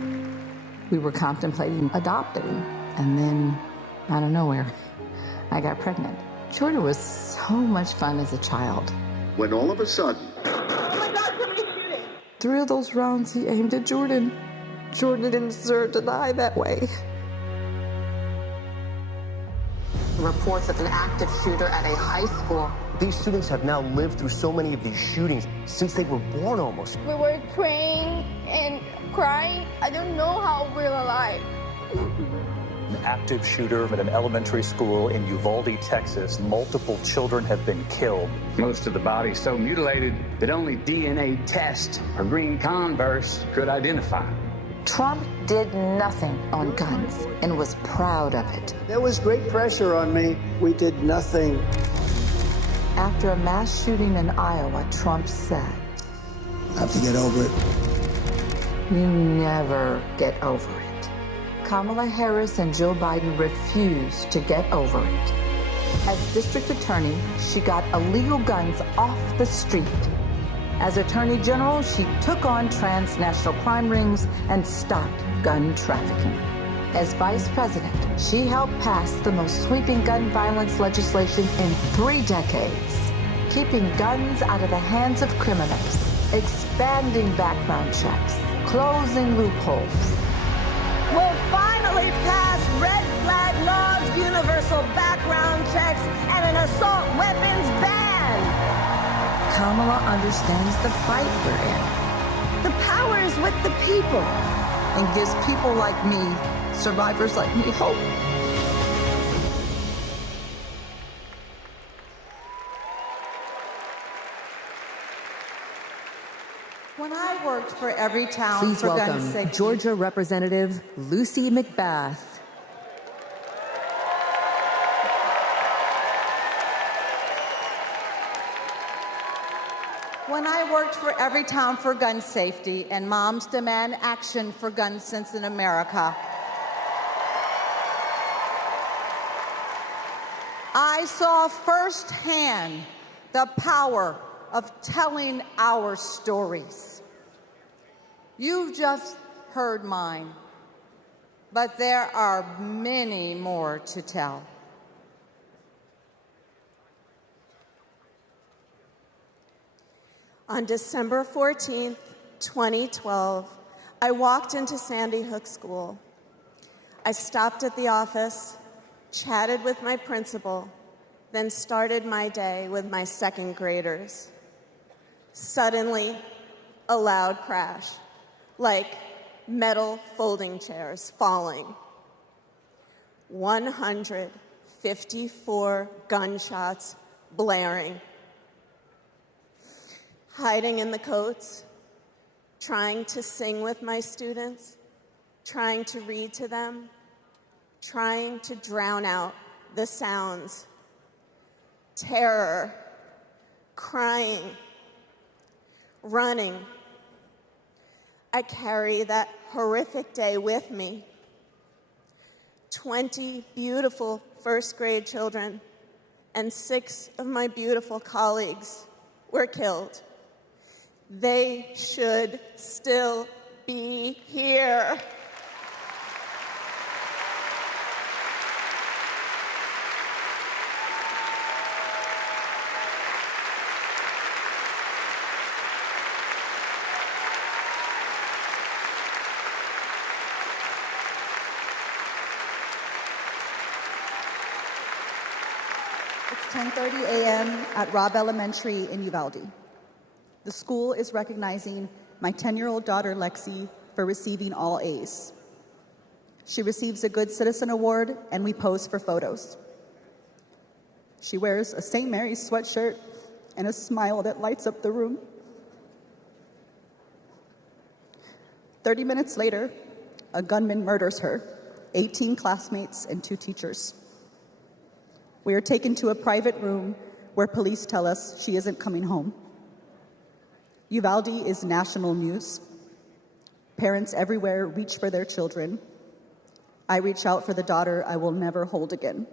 We were contemplating adopting, and then, out of nowhere, I got pregnant. Jordan was so much fun as a child. When all of a sudden... Oh my God, somebody's shooting! 3 of those rounds he aimed at Jordan. Jordan didn't deserve to die that way. Reports of an active shooter at a high school. These students have now lived through so many of these shootings since they were born almost. We were praying and crying. I don't know how we're alive. An active shooter at an elementary school in Uvalde, Texas. Multiple children have been killed. Most of the body so mutilated that only DNA test or green Converse could identify. Trump did nothing on guns and was proud of it. There was great pressure on me. We did nothing. After a mass shooting in Iowa, Trump said, I have to get over it. "You never get over it." Kamala Harris and Joe Biden refused to get over it. As district attorney, she got illegal guns off the street. As Attorney General, she took on transnational crime rings and stopped gun trafficking. As Vice President, she helped pass the most sweeping gun violence legislation in 3 decades, keeping guns out of the hands of criminals, expanding background checks, closing loopholes. We'll finally pass red flag laws, universal background checks, and an assault weapons ban. Kamala understands the fight we're in. The power is with the people. And gives people like me, survivors like me, hope. When I worked for Every Town Please for welcome Gun Safety. Georgia Representative Lucy McBath. When I worked for Every Town for Gun Safety and Moms Demand Action for Gun Sense in America, I saw firsthand the power of telling our stories. You've just heard mine, but there are many more to tell. On December 14th, 2012, I walked into Sandy Hook School. I stopped at the office, chatted with my principal, then started my day with my second graders. Suddenly, a loud crash, like metal folding chairs falling. 154 gunshots blaring. Hiding in the coats, trying to sing with my students, trying to read to them, trying to drown out the sounds. Terror, crying, running. I carry that horrific day with me. 20 beautiful first grade children and 6 of my beautiful colleagues were killed. They should still be here. It's 10:30 a.m. at Robb Elementary in Uvalde. The school is recognizing my 10-year-old daughter, Lexi, for receiving all A's. She receives a Good Citizen Award, and we pose for photos. She wears a St. Mary's sweatshirt and a smile that lights up the room. 30 minutes later, a gunman murders her, 18 classmates, and 2 teachers. We are taken to a private room where police tell us she isn't coming home. Uvalde is national news. Parents everywhere reach for their children. I reach out for the daughter I will never hold again.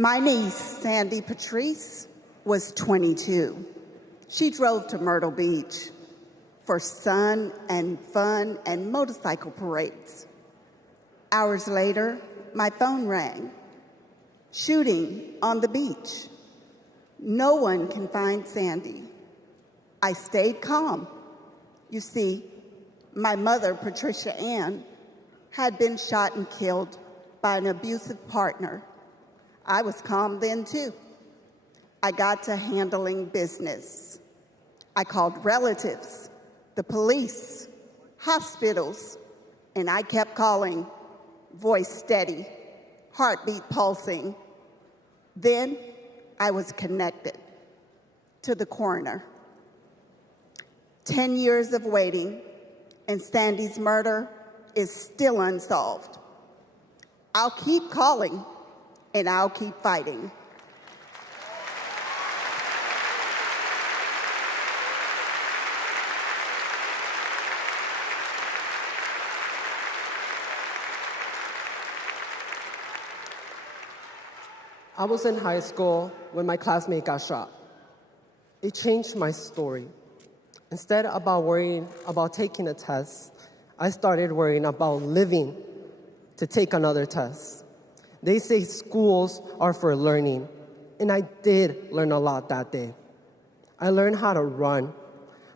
My niece, Sandy Patrice, was 22. She drove to Myrtle Beach for sun and fun and motorcycle parades. Hours later, my phone rang. Shooting on the beach. No one can find Sandy. I stayed calm. You see, my mother, Patricia Ann, had been shot and killed by an abusive partner. I was calm then too. I got to handling business. I called relatives, the police, hospitals, and I kept calling, voice steady, heartbeat pulsing. Then I was connected to the coroner. 10 years of waiting, and Sandy's murder is still unsolved. I'll keep calling, and I'll keep fighting. I was in high school when my classmate got shot. It changed my story. Instead of worrying about taking a test, I started worrying about living to take another test. They say schools are for learning, and I did learn a lot that day. I learned how to run,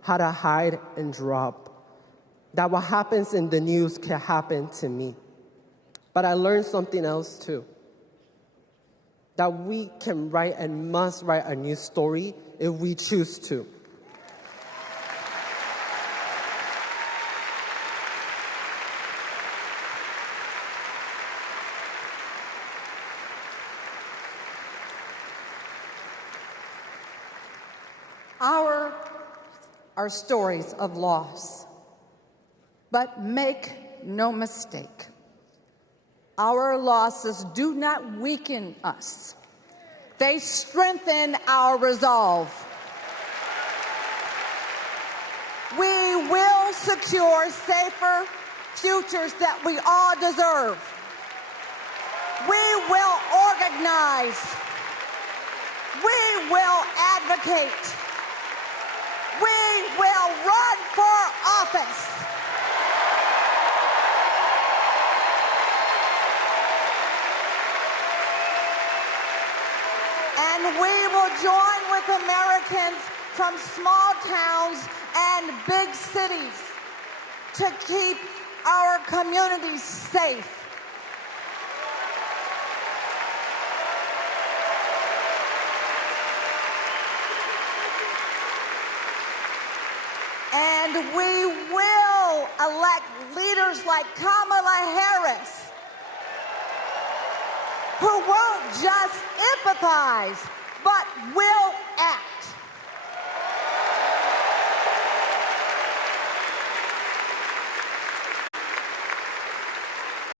how to hide and drop, that what happens in the news can happen to me. But I learned something else too, that we can write and must write a new story if we choose to. Are stories of loss. But make no mistake, our losses do not weaken us. They strengthen our resolve. We will secure safer futures that we all deserve. We will organize. We will advocate. We will run for office. And we will join with Americans from small towns and big cities to keep our communities safe. And we will elect leaders like Kamala Harris, who won't just empathize, but will act.